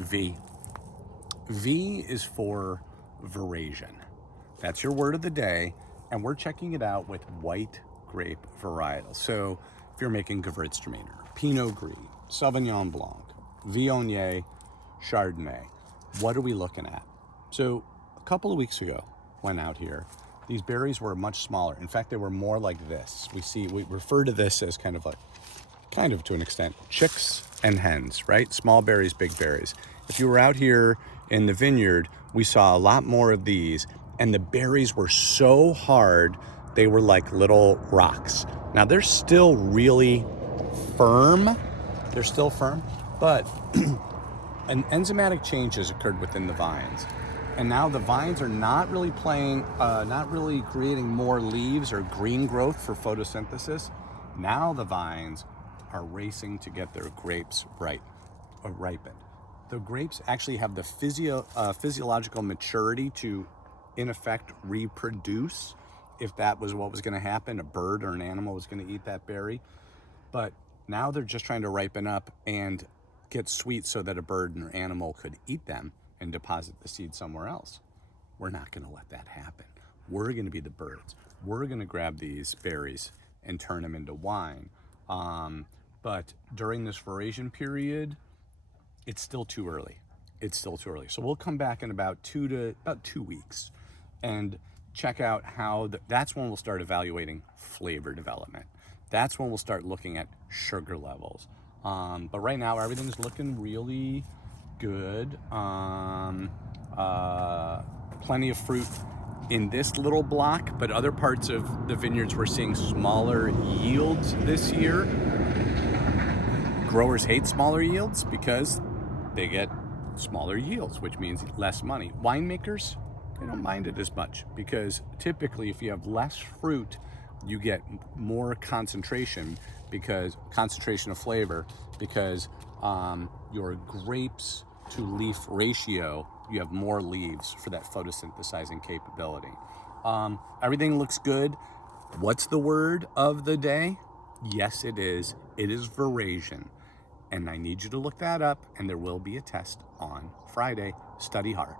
V. V is for Veraison. That's your word of the day, and we're checking it out with white grape varietals. So if you're making Gewürztraminer, Pinot Gris, Sauvignon Blanc, Viognier, Chardonnay, what are we looking at? So a couple of weeks ago, went out here, these berries were much smaller. In fact, they were more like this. We refer to this as kind of to an extent, chicks and hens, right? Small berries, big berries. If you were out here in the vineyard, we saw a lot more of these, and the berries were so hard, they were like little rocks. Now they're still really firm. They're still firm, but an enzymatic change has occurred within the vines. And now the vines are not really creating more leaves or green growth for photosynthesis. Now the vines are racing to get their grapes ripened. The grapes actually have the physiological maturity to, in effect, reproduce. If that was what was going to happen, a bird or an animal was going to eat that berry. But now they're just trying to ripen up and get sweet so that a bird or animal could eat them and deposit the seed somewhere else. We're not going to let that happen. We're going to be the birds. We're going to grab these berries and turn them into wine. But during this Veraison period, it's still too early. It's still too early. So we'll come back in about 2 weeks and check out that's when we'll start evaluating flavor development. That's when we'll start looking at sugar levels. But right now, everything's looking really good. Plenty of fruit in this little block, but other parts of the vineyards we're seeing smaller yields this year. Growers hate smaller yields because they get smaller yields, which means less money. Winemakers, they don't mind it as much because typically if you have less fruit, you get more concentration of flavor because your grapes to leaf ratio, you have more leaves for that photosynthesizing capability. Everything looks good. What's the word of the day? Yes, it is. It is Veraison. And I need you to look that up, and there will be a test on Friday. Study hard.